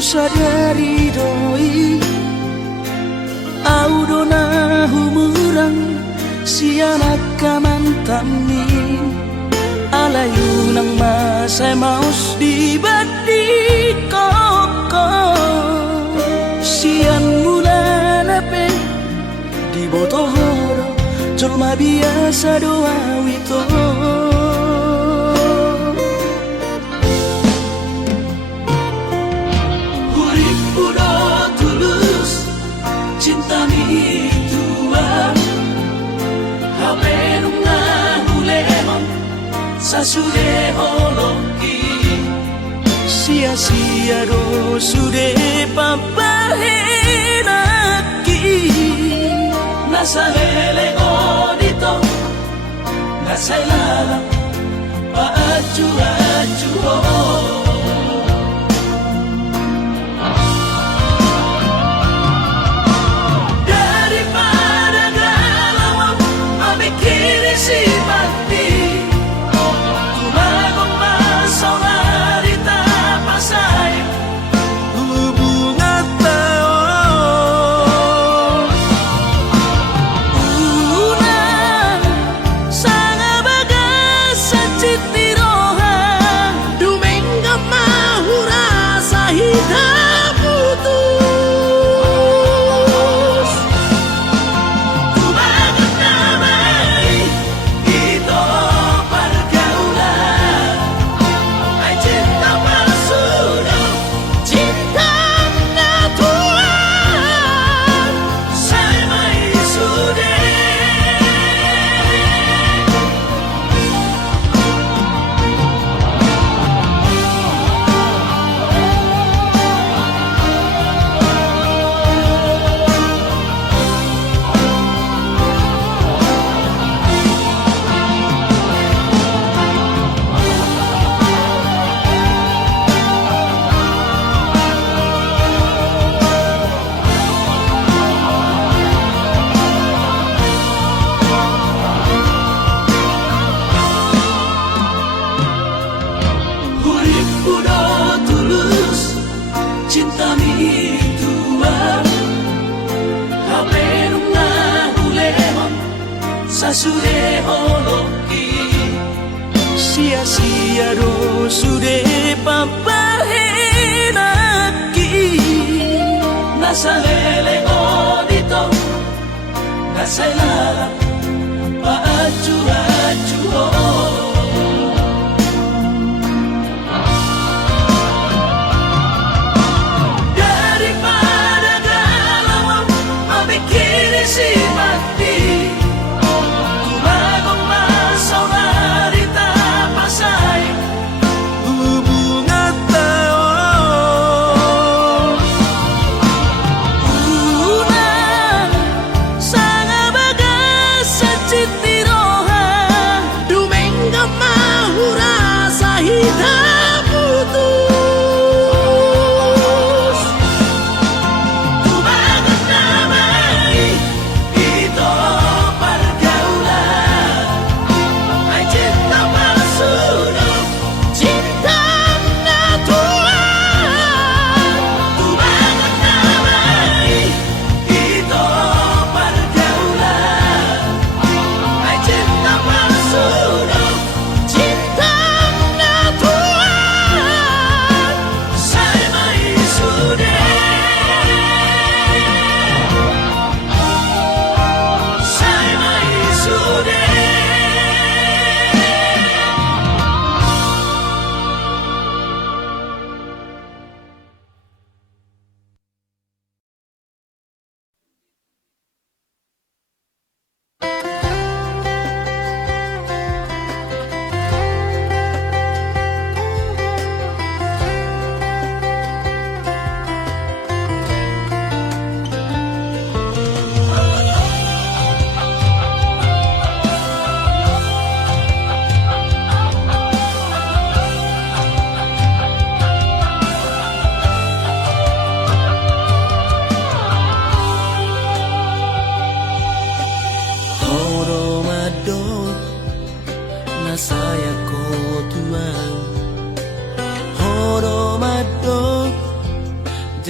sadari doi au dona humurang sianak kamantami alayu nang masay maus di badi koko sian mula nape di botohoro julma biasa doa wito cinta mi tua hapenung ngahulemon sasude holoki sia-sia do sude papahenaki nasa hele odito nasa ilala paaju-aju cinta mi tua hapenung ngahulemon sasude holoki sia-sia do sude papahenaki nasa hele odito nasa ilala paaju-aju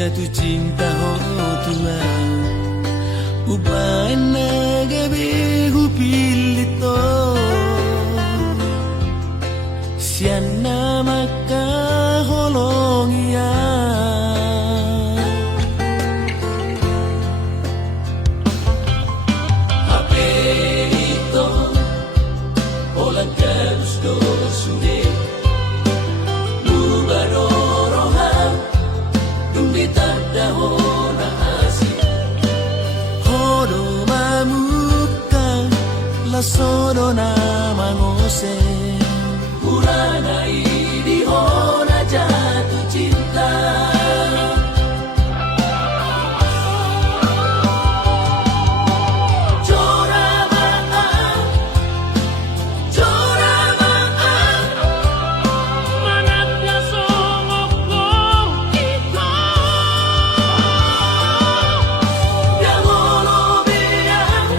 jatuh cinta ho tua ubah nagabe hupilito siana maka holongia hape ito olang terus do sude lubarorohan dumbi tanda hona asi hodo mamuka la sono na mangose Purana ini hona jatuh cinta Jora maaf Manatnya songok ito Yang olo beyang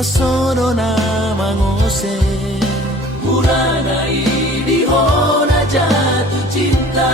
Sono na mangose Purana ini hona jatuh cinta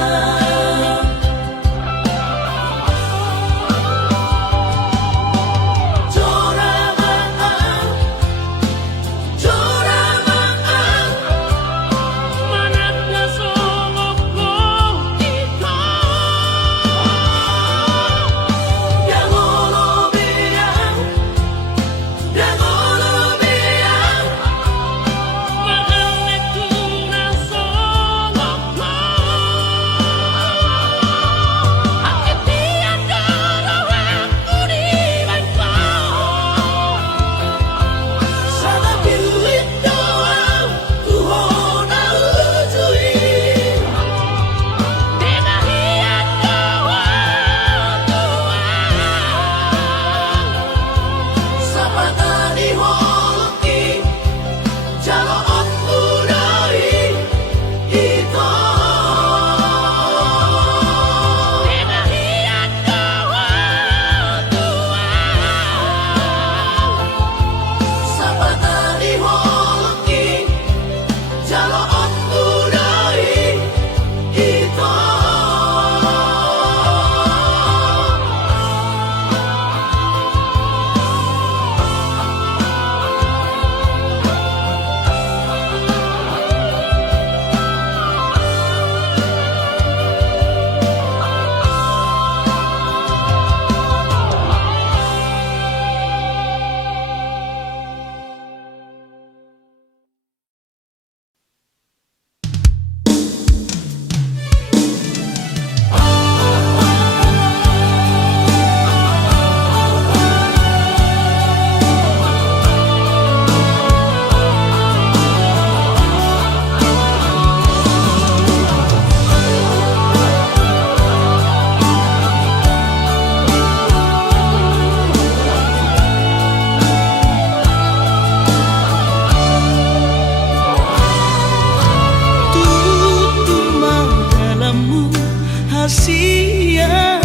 rahasia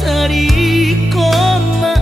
dari koma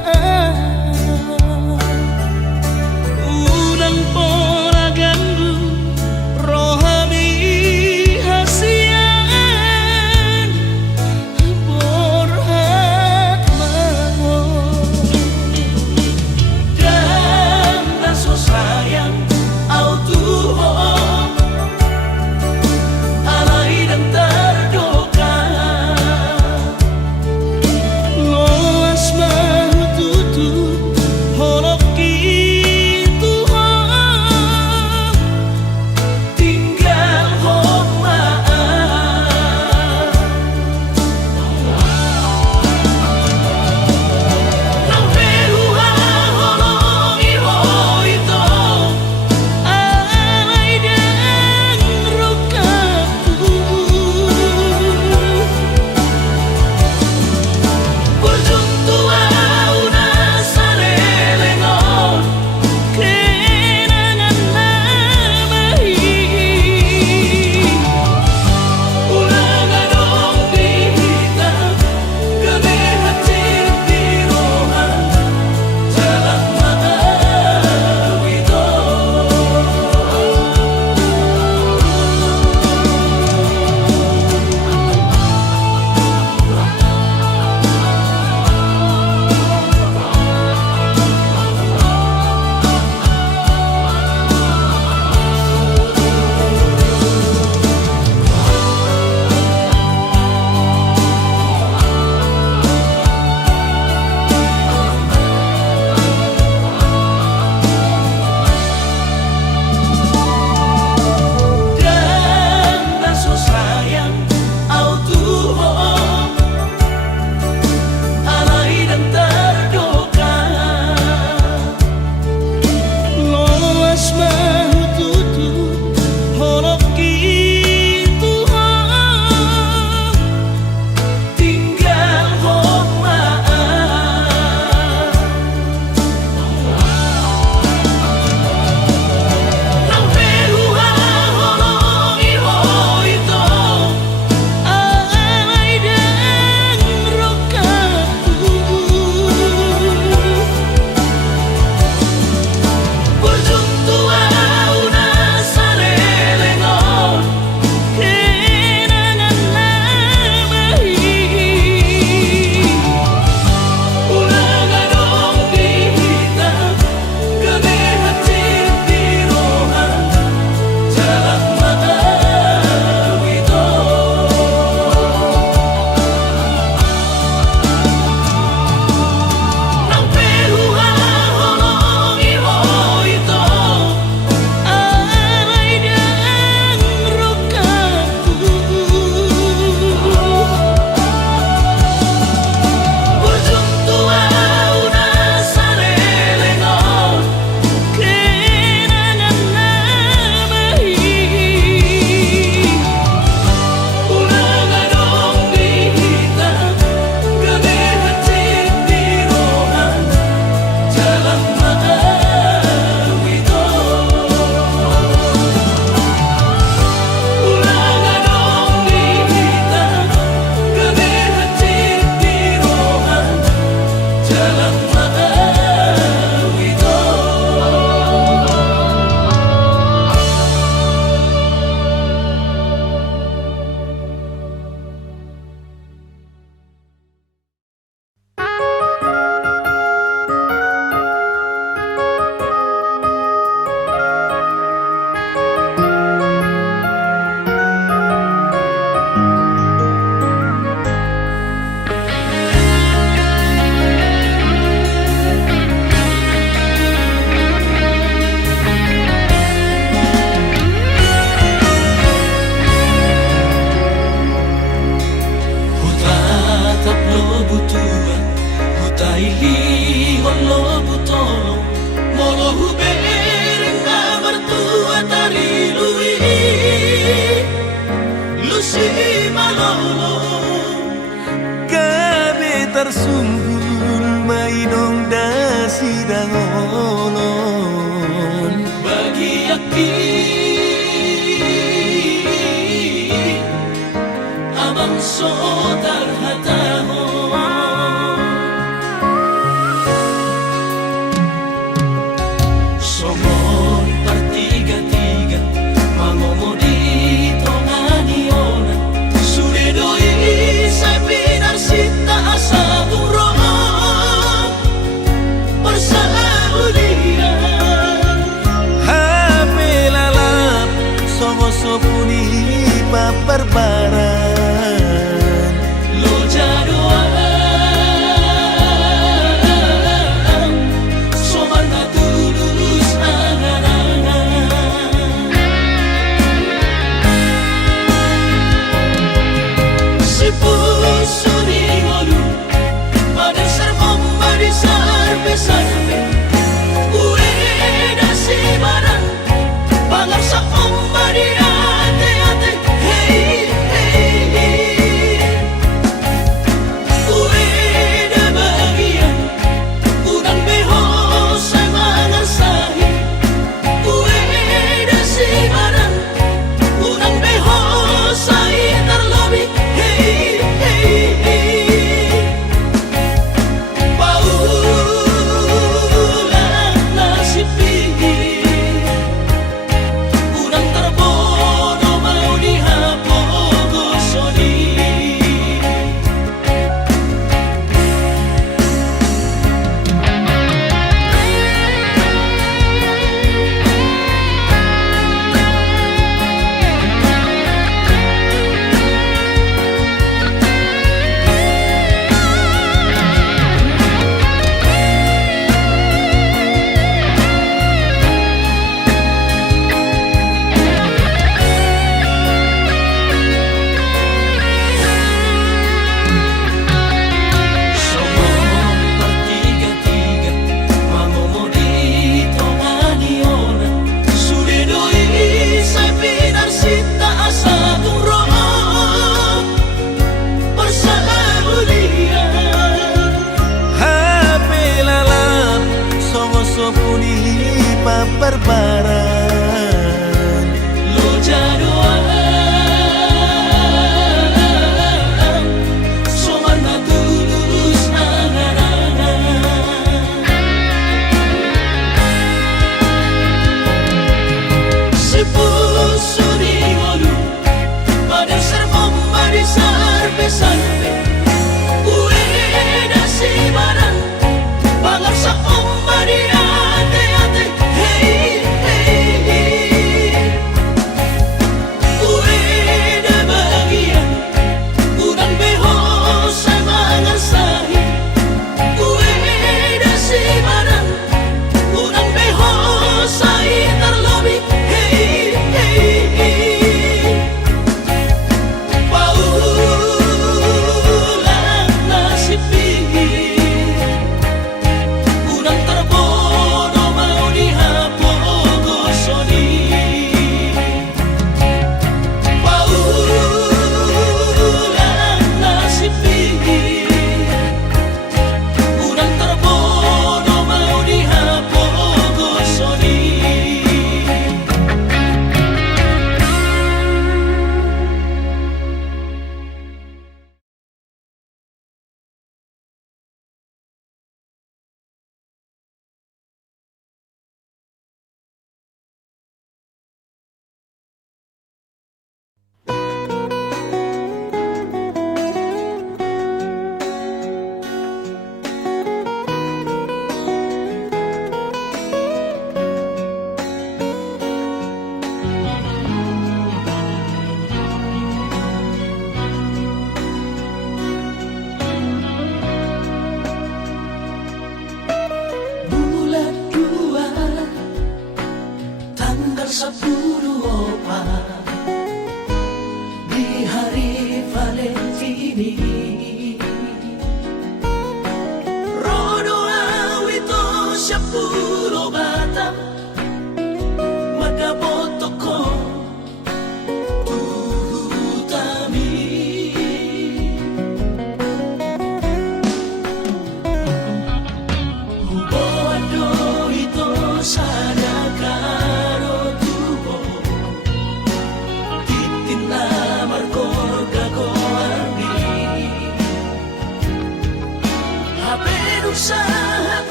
sotar hatamu. Somon partiga-tiga mangomodi tongani-ona suredoi sai pinar sita asa turong persabulia hape lalap songo sopuni paperbaran lo jadoan soman na tulus angan-angan si puso ni ngolu pada sermom pada sarpe-sarpe uwe da si barang pangar sa ombari ate-ate hey hey uwe da bagian udang beho sa mangar sahi uwe da si barang udang beho sa itar lobi hey hey paulang nasib pinggir udang terbono mau dihapogosoni Somon partiga-tiga mangomodi tongani-ona suredoi sai pinar sita asa turong persabulia hape lalap songo sopuni paperbaran lo jadoan soman na tulus angan-angan si puso ni ngolu pada sermom pada sarpe-sarpe uwe da si barang pangar sa ombari ate-ate hey hey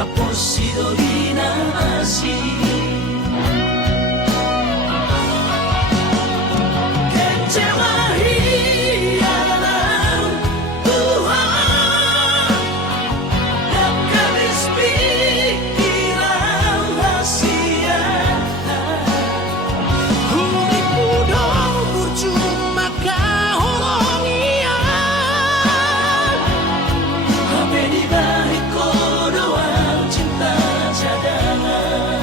raposidori na asi kecewa hilang Tuhan dan kabis pikiran rahasia Huli pudo percuma kahorong iyan Hape di balik kodoan cinta cadangan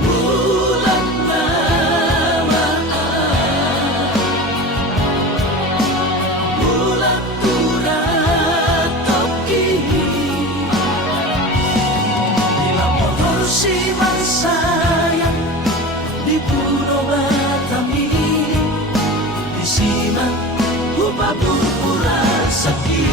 Bulan mawaan Bulan turat toki Bila motor si sayang di Pulau Batami di Siman upah berpura sakit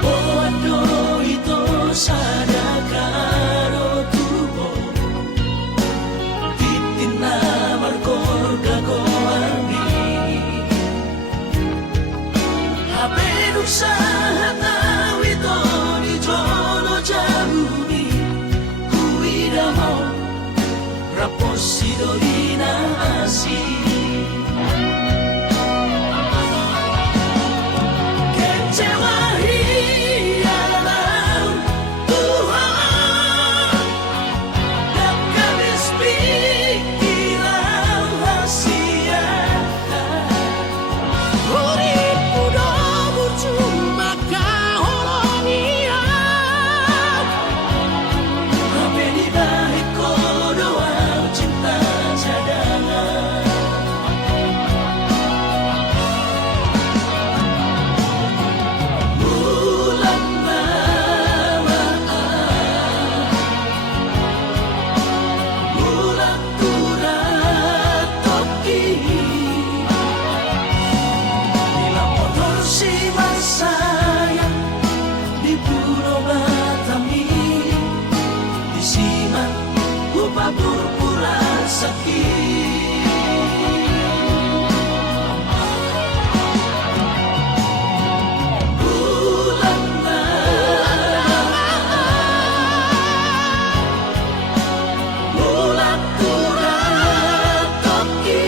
Bodo itu sadakaro tubo Titina markor kagoami Habe usaha tawito di jono jabumi Kuida mo raposidori na asi Kecewa hilang Tuhan dan kabis pikiran rahasia Huli pudo percuma kahorong iyan Hape di balik kodoan cinta cadangan Bulan mawaan Bulan turat toki Bila motor si sayang di Pulau Batami di Siman upah berpura sakit Bulan Bulan turat toki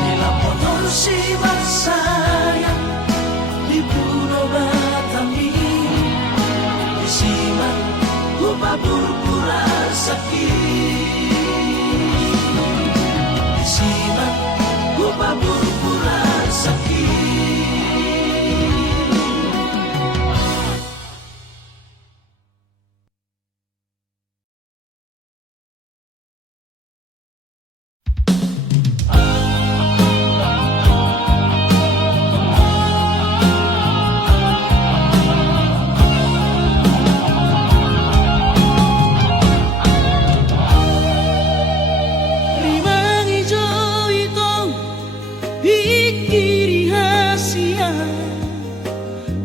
Bila motor si sayang di Pulau Batami di Siman upah berpura sakit di Siman upah berpura sakit Rimang hijau itu pikir rahasia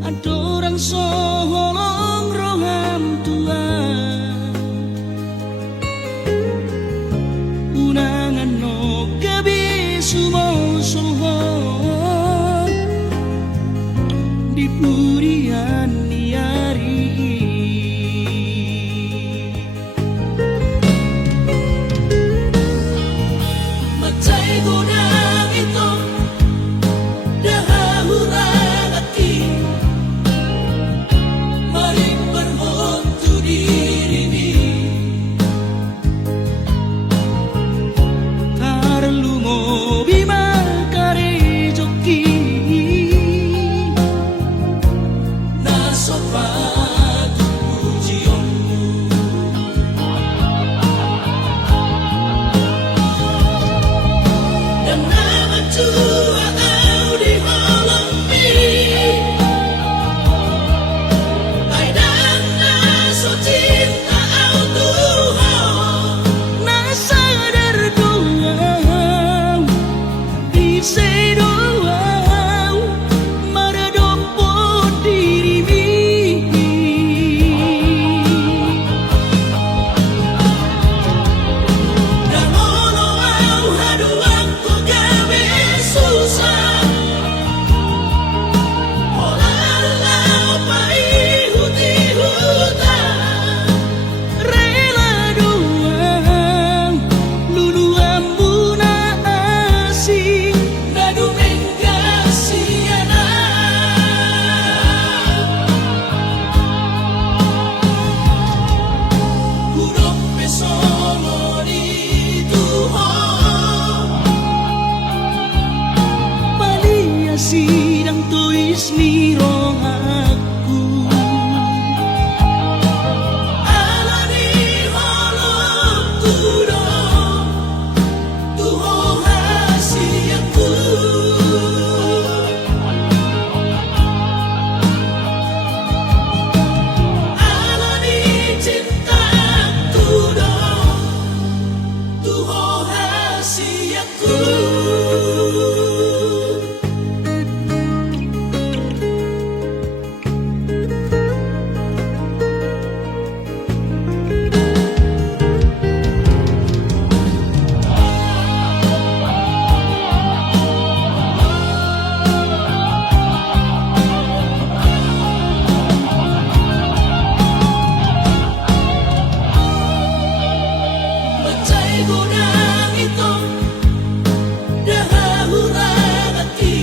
ada orang solong roham Tuhan unangan no gabi sumo solong di purian niari Macai gunang itu dah hurang hati tua au di holong mi ai dan na so cinta au Tuhan na sadar doang ise doang maradopo diri mi dan ono au haduang ko gawe susah olala pai huti huta rela doang lulu ambuna asing nadu mengasiana Huruf pesolo di Tuhan palia sidang tuis ni rong aku ala di holong kudo Tuhan hasiaku ala di cinta kudo Tuhan hasiaku Macai gunang ito dahahurang hati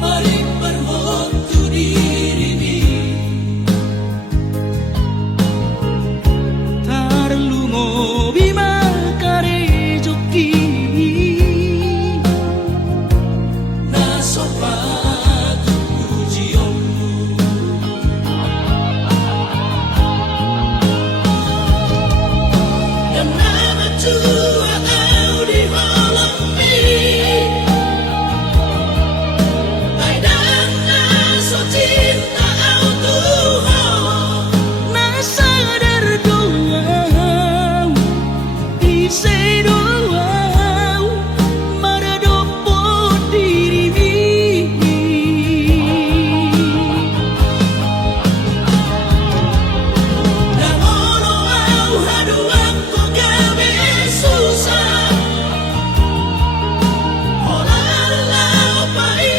mari berhotu diri tarlungo bima kare joki na sopatu pujianmu dan nama tua au di holong mi ai dan na so cinta au Tuhan na sadar doang ise doang maradopo diri mi dan ono au haduang ko gawe susah olala pai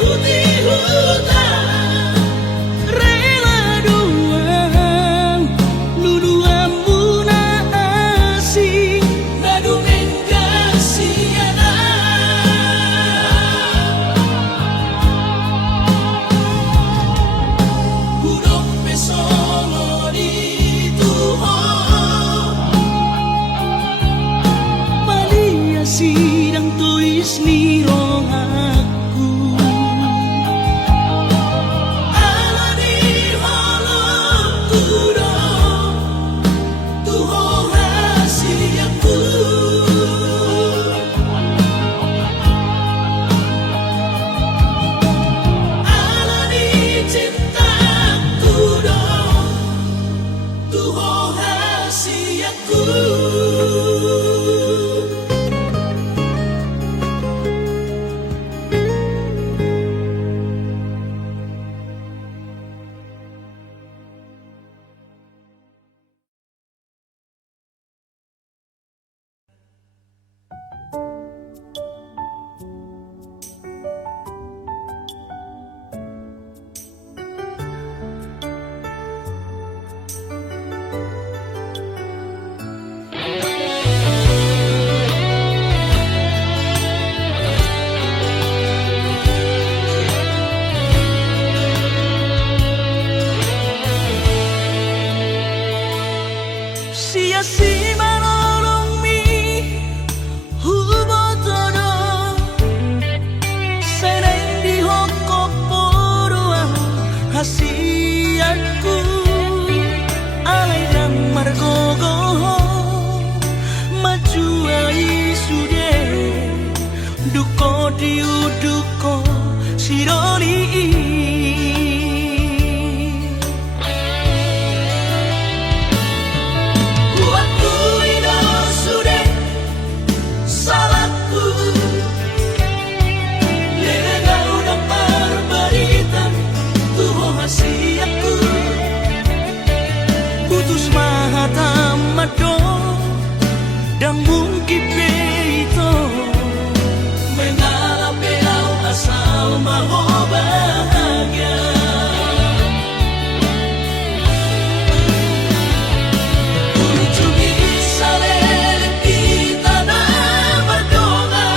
huti huta rela doang lulu ambuna asing nadu mengasiana Huruf pesolo di Tuhan palia sidang tuis ni rong aku ala di holong kudo Tuhan hasiaku ala di cinta kudo Tuhan hasiaku si manolong mi hubotodo seneng di hoko poroa hasiatku alay dan margogo maju ai sude duko diuduko shirori Kuakui kalau sudah salahku Lega udah perberitan Tuh hasil aku putus mahatamado dan mungkin itu Mengalah belau asal mau bahagia Kunjungi salele kita na berdoa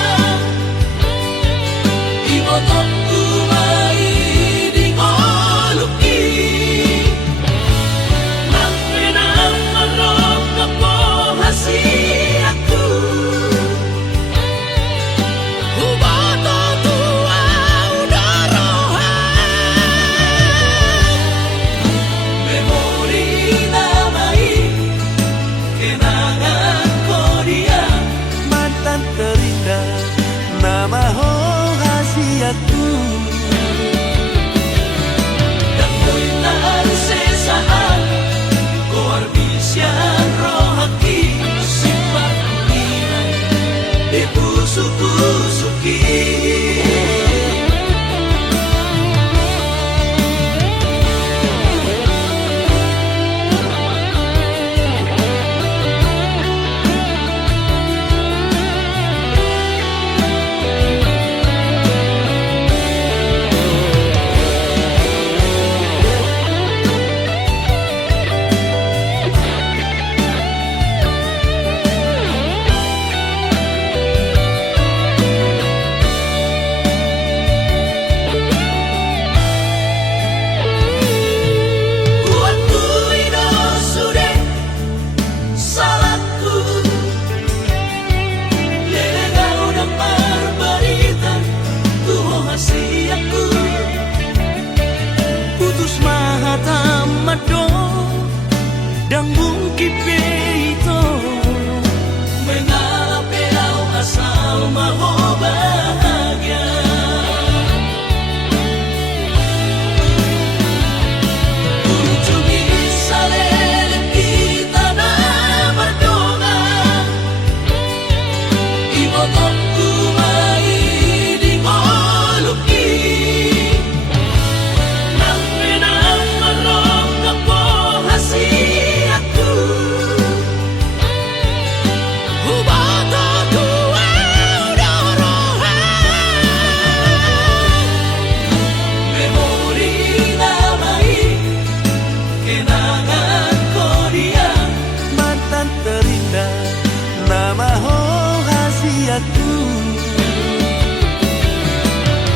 Ibotokku mai di ngoluki Mapena marok kapo hasil aku Hubato tua udah rohan Memori namai kenangan Korea mantan terindah nama hasiatku Dan kuitan sesaat Koar bisian rohaki Sifat nilai Dibusuk-busuki Kuakui kalau sudah salahku Lega udah perberitan Tuh hasil aku putus mahatamado dan mungkin itu Mengalah belau asal mau bahagia Kunjungi salele kita na berdoa Ibotokku mai di ngoluki Mapena marok kapo hasil aku Hubato tua udah rohan Memori namai kenangan Korea mantan terindah nama hasiatku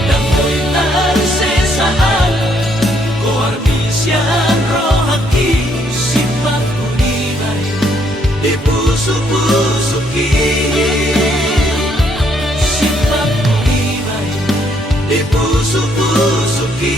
Dan kuitan sesaat Koar bisian rohaki Sifat nilai Dibusuk-busuki Sifat nilai Dibusuk-busuki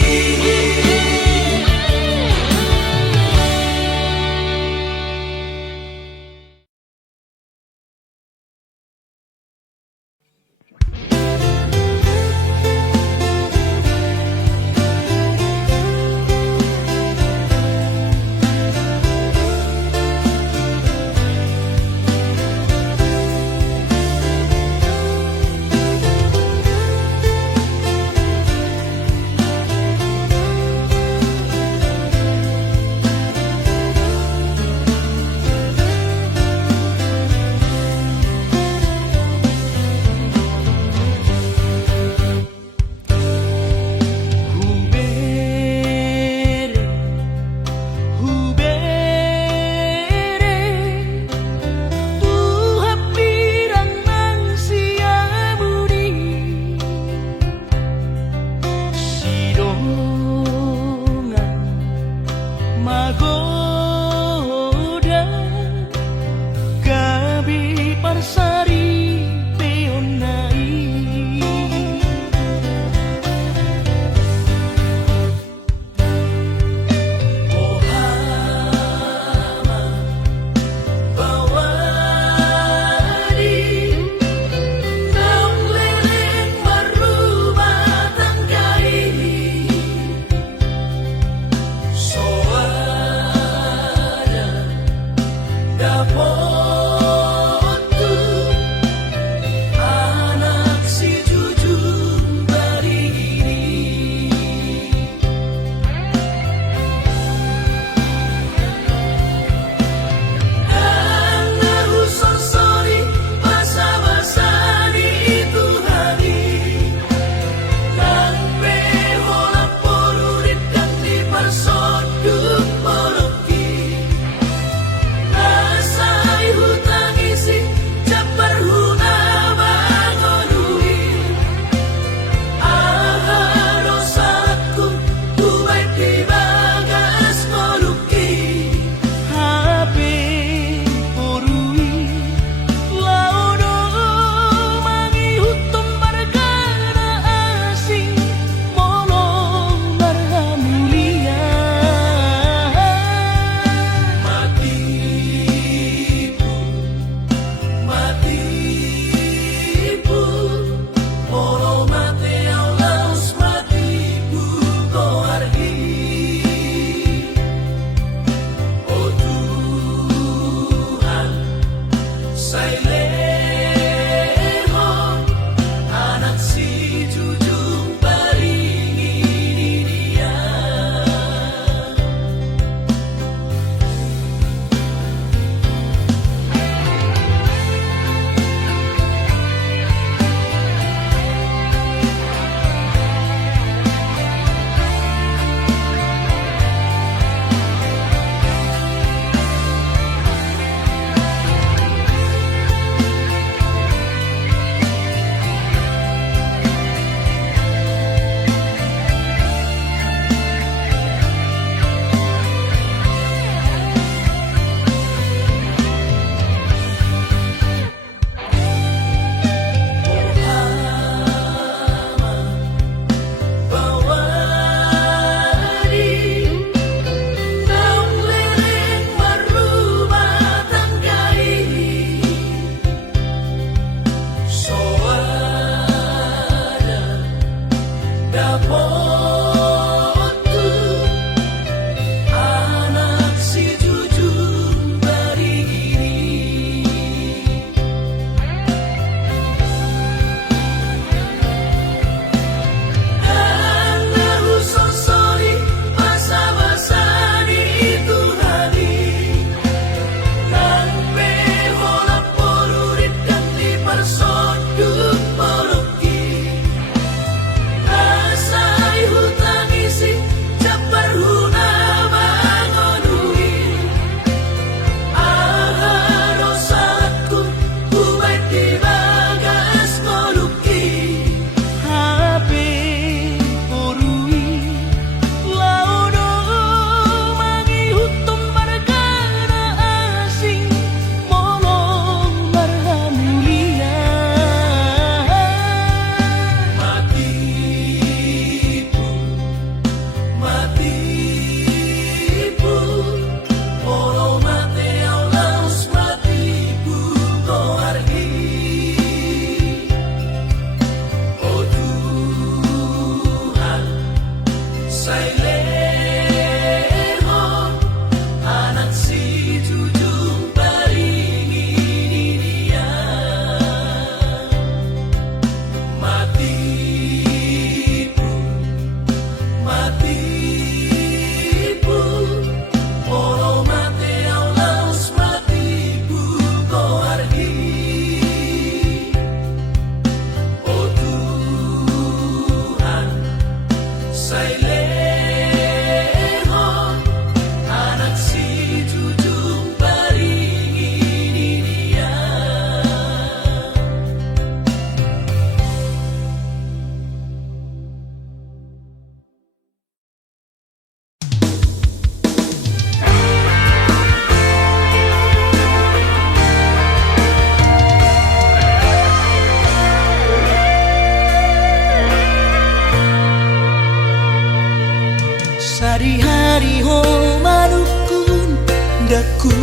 ku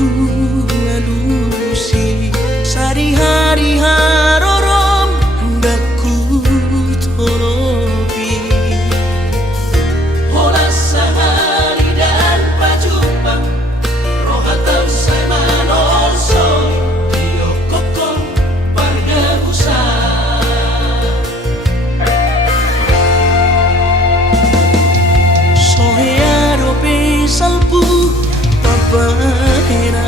alusi sari-hari harorom hendak ku tolopi Hola sehari dan pajupang rohatam saya manonsoi iyo kokong parga usah sohe arope salpu papahera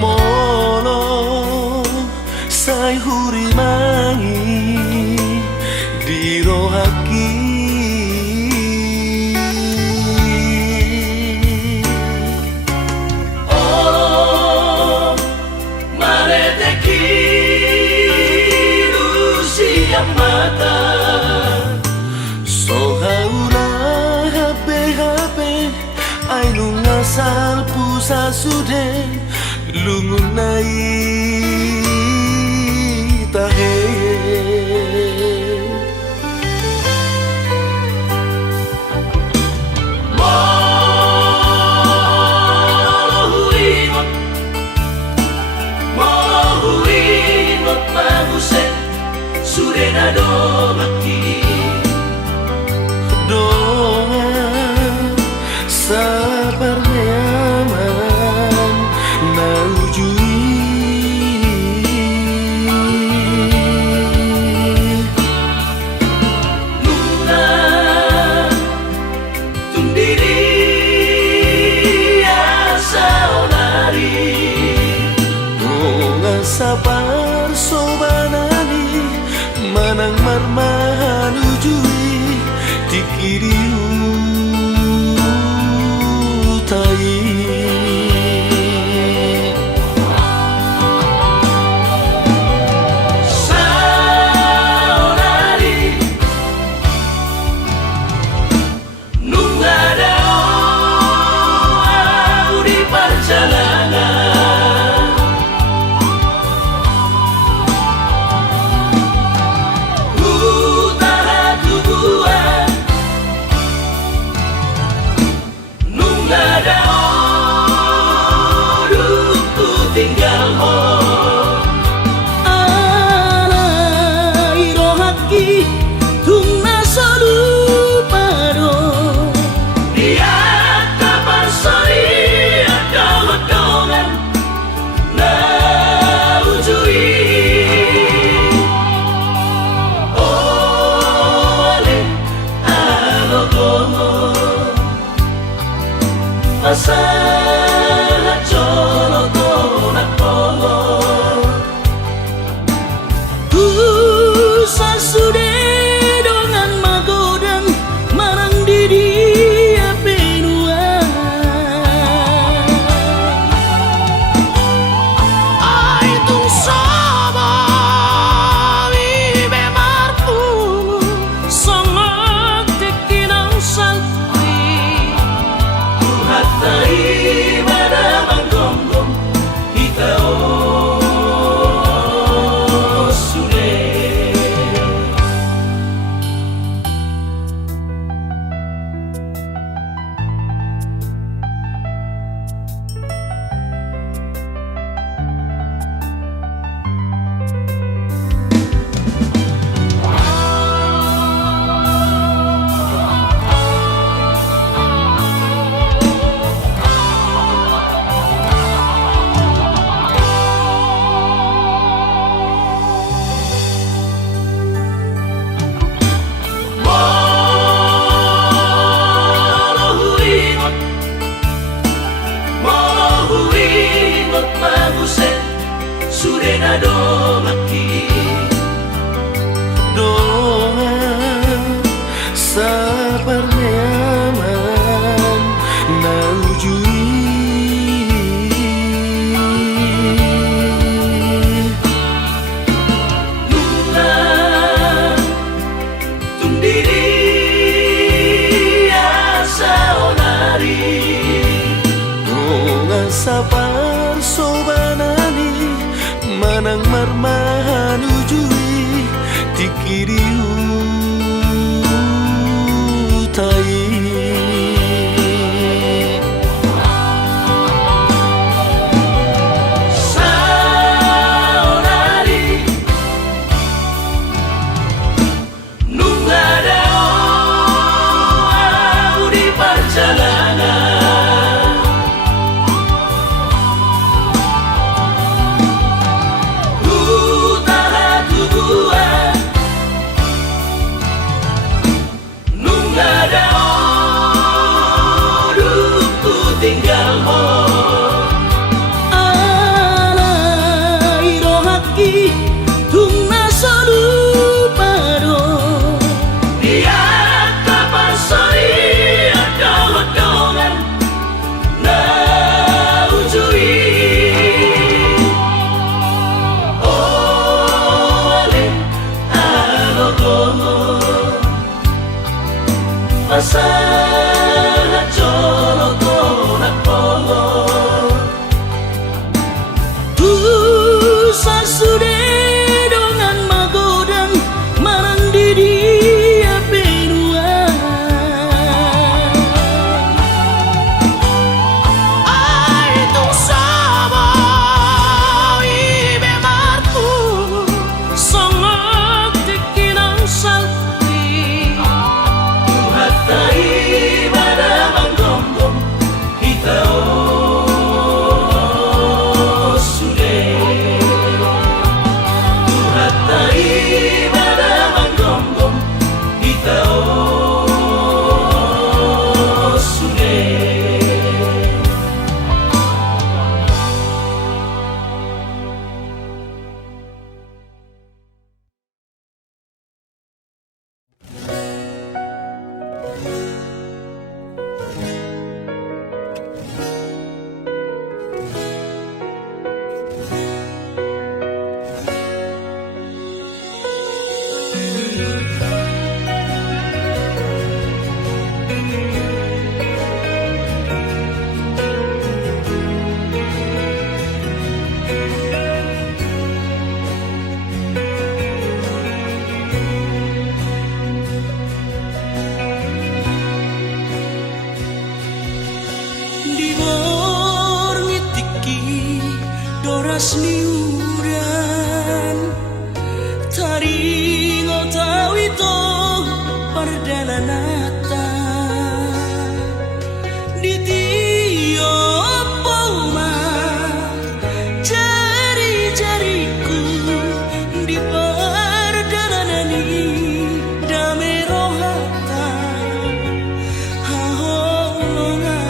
Molo sai hurimangi dirohaki Oh mareteki lusia mata sohaula habe ai nungasal pusa sude lungunai tahe Mohuingot maguset surena do maki doa sabar nyaman naujui Luna tundiri asa onari doa sabar sobanani manang marmahan ujui tikiriu tai saonari nungada di perjalanan utara tubuhan nungada ku tinggal ho alai rohaki tungna sodu paro dia kapan sori ada hodongan na ujui ole alogomo masalah jolo konak polo sasude dongan magodan marang didi penua ai tung sama vive marpu sangat tekinang salti hatai mana manggonggong kita sudah Mohuingot maguset surena do maki doa sabar nyaman naujui Luna tundiri asa onari doa sabar sobanani manang marman ujui tikiriu tai Masalah jolo tonak pongo tu sasude dongan magodan marang didi benua ai tu sama ibe marku songok tikinang salti Hatai pada manggombong kita sude Hatai pada manggombong kita sude liuran taringo tawito perdalanata di tiap pauma jari-jariku di perdalanan ini damai rohata haholongan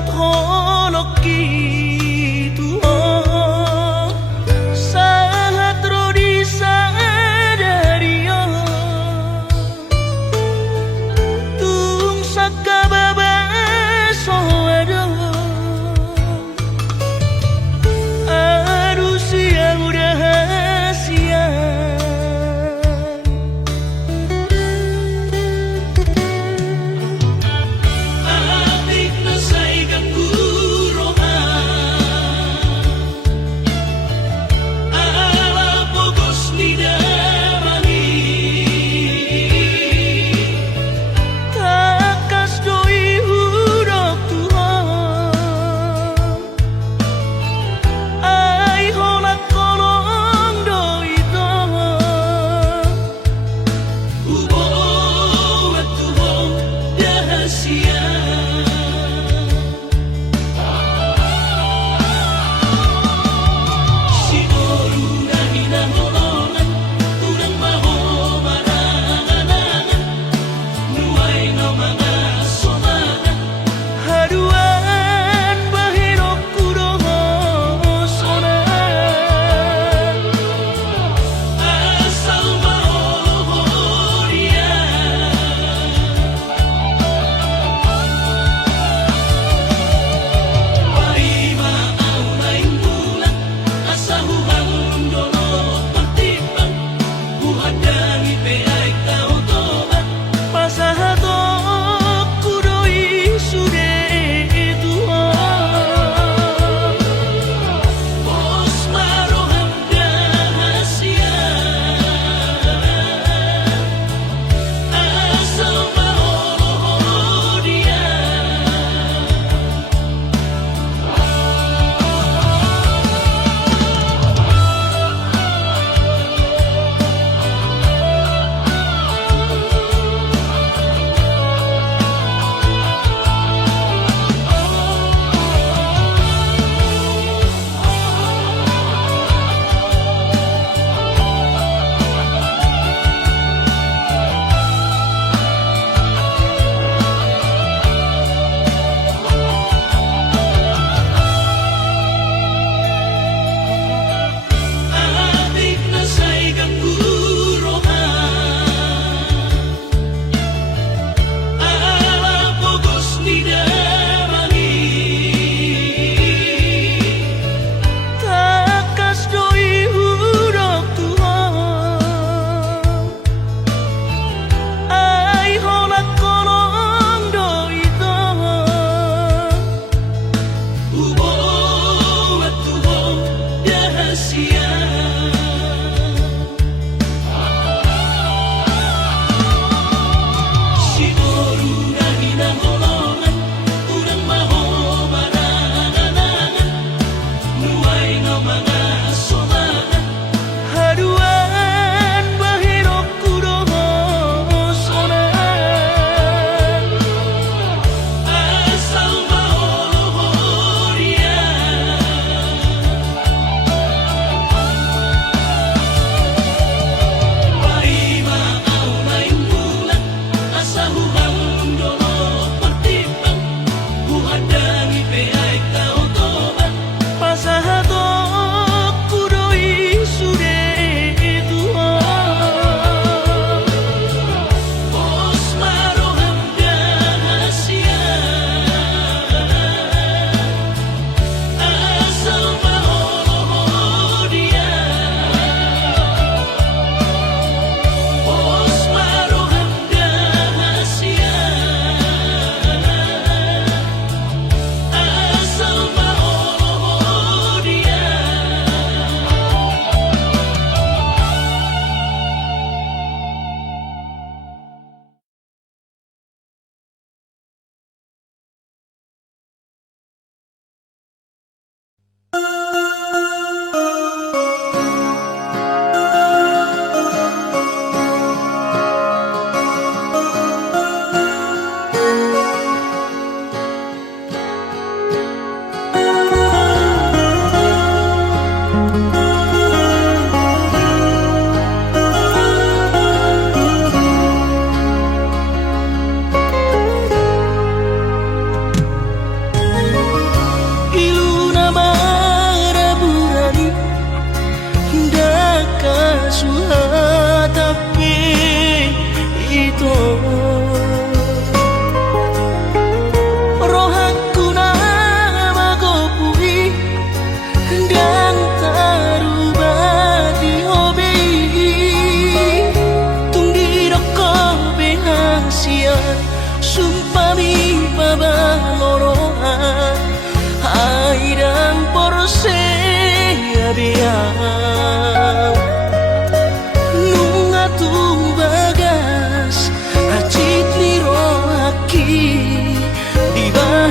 buat holoki Tuhan sahat rodi sadario tung sakababa soado aduh siang udah siang Atik na sa'y ganggu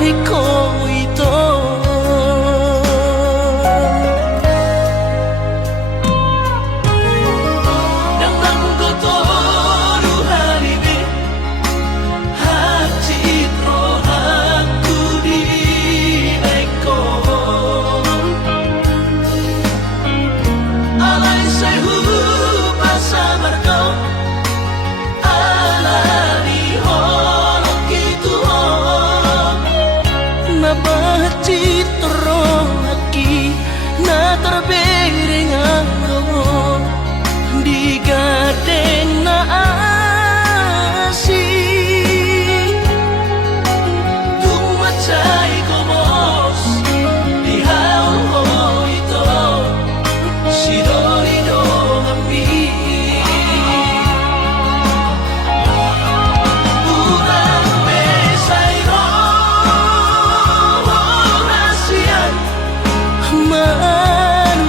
iko ito Nang nanggotoru halibi Hachitro aku di eko Alay sayu pasamar kau Alani holok itu Napachitro aki na terbering ako di gadeng na asi Tumacay ko bos Di haon ko ito Sidori no kami Urang mesay ro Orasyan man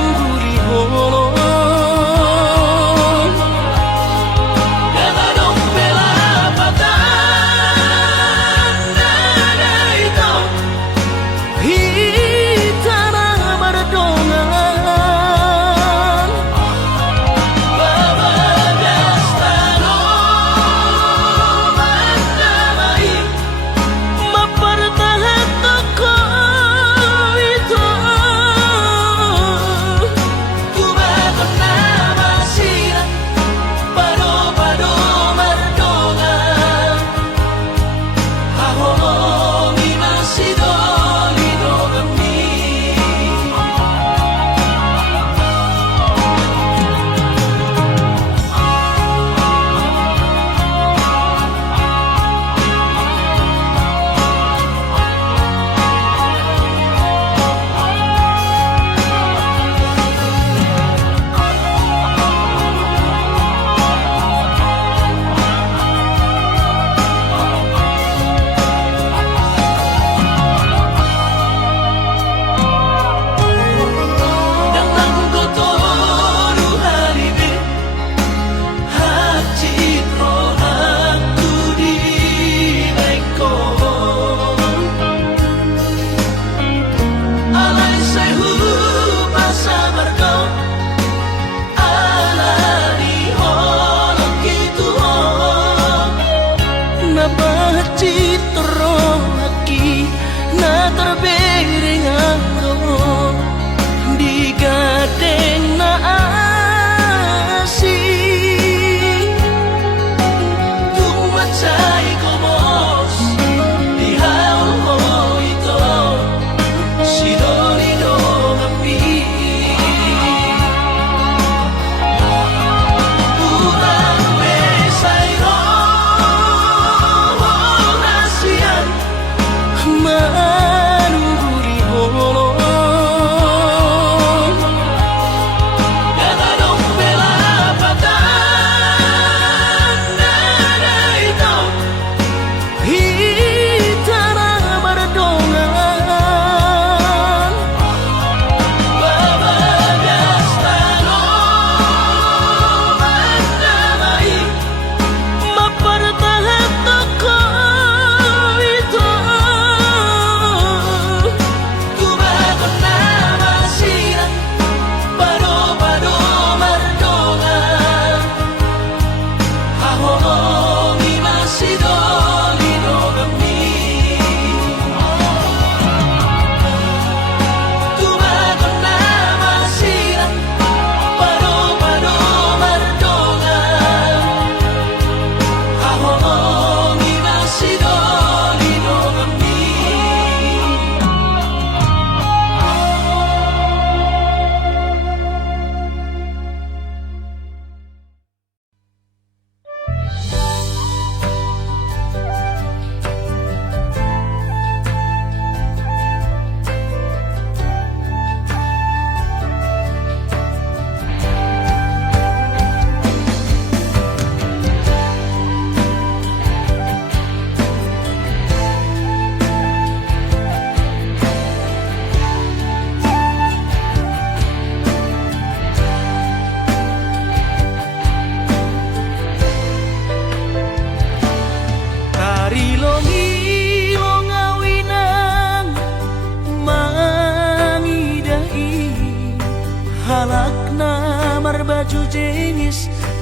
jengis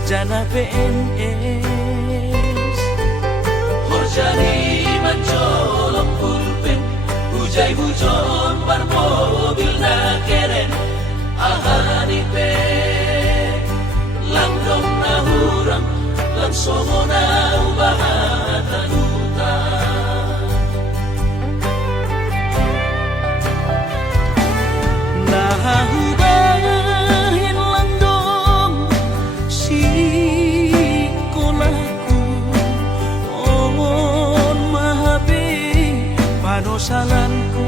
jana PNS. Horjani mancolok pulpen, hujai hujon bar mobil na keren, ahani pe langdong na hurang, langsongo na ubahatan utang. Nahubahin lang dong si kolaku on mahabi panosalanku